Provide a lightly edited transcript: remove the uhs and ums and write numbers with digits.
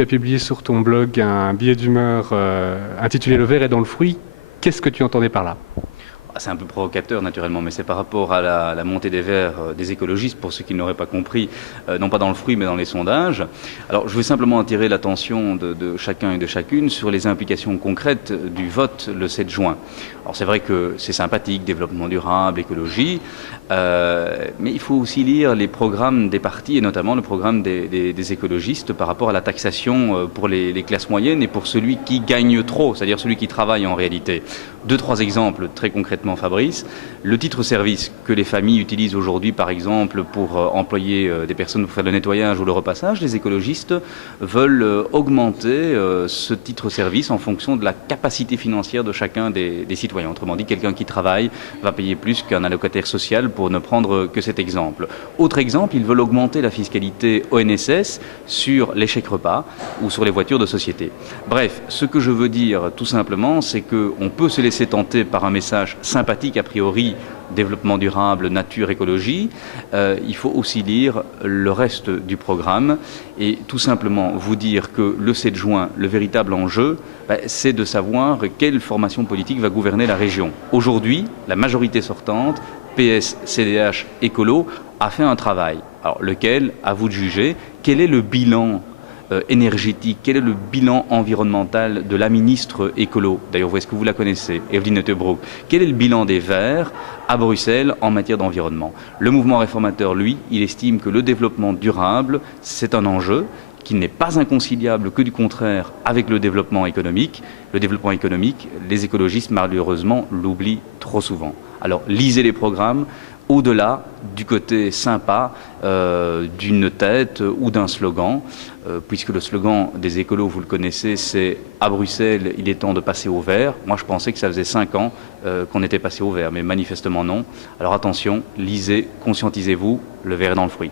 Tu as publié sur ton blog un billet d'humeur intitulé Le verre est dans le fruit. Qu'est-ce que tu entendais par là? C'est un peu provocateur naturellement, mais c'est par rapport à la montée des verts des écologistes, pour ceux qui n'auraient pas compris, non pas dans le fruit mais dans les sondages. Alors je veux simplement attirer l'attention de chacun et de chacune sur les implications concrètes du vote le 7 juin. Alors c'est vrai que c'est sympathique, développement durable, écologie, mais il faut aussi lire les programmes des partis et notamment le programme des écologistes par rapport à la taxation pour les classes moyennes et pour celui qui gagne trop, c'est-à-dire celui qui travaille en réalité. Deux, trois exemples très concrètement, Fabrice. Le titre-service que les familles utilisent aujourd'hui, par exemple, pour employer des personnes pour faire le nettoyage ou le repassage, les écologistes veulent augmenter ce titre-service en fonction de la capacité financière de chacun des citoyens. Autrement dit, quelqu'un qui travaille va payer plus qu'un allocataire social, pour ne prendre que cet exemple. Autre exemple, ils veulent augmenter la fiscalité ONSS sur les chèques repas ou sur les voitures de société. Bref, ce que je veux dire tout simplement, c'est qu'on peut se laisser tenter par un message sympathique a priori, développement durable, nature, écologie. Il faut aussi lire le reste du programme et tout simplement vous dire que le 7 juin, le véritable enjeu, c'est de savoir quelle formation politique va gouverner la région. Aujourd'hui, la majorité sortante, PS, CDH, Écolo, a fait un travail. Alors lequel, à vous de juger, quel est le bilan énergétique, quel est le bilan environnemental de la ministre écolo? D'ailleurs, est-ce que vous la connaissez, Evelyne Neuterbroek? Quel est le bilan des Verts à Bruxelles en matière d'environnement? Le mouvement réformateur, lui, il estime que le développement durable, c'est un enjeu qui n'est pas inconciliable, que du contraire, avec le développement économique. Le développement économique, les écologistes, malheureusement, l'oublient trop souvent. Alors, lisez les programmes, au-delà du côté sympa d'une tête ou d'un slogan, puisque le slogan des écolos, vous le connaissez, c'est « À Bruxelles, il est temps de passer au vert ». Moi, je pensais que ça faisait 5 ans qu'on était passé au vert, mais manifestement non. Alors attention, lisez, conscientisez-vous, le verre est dans le fruit.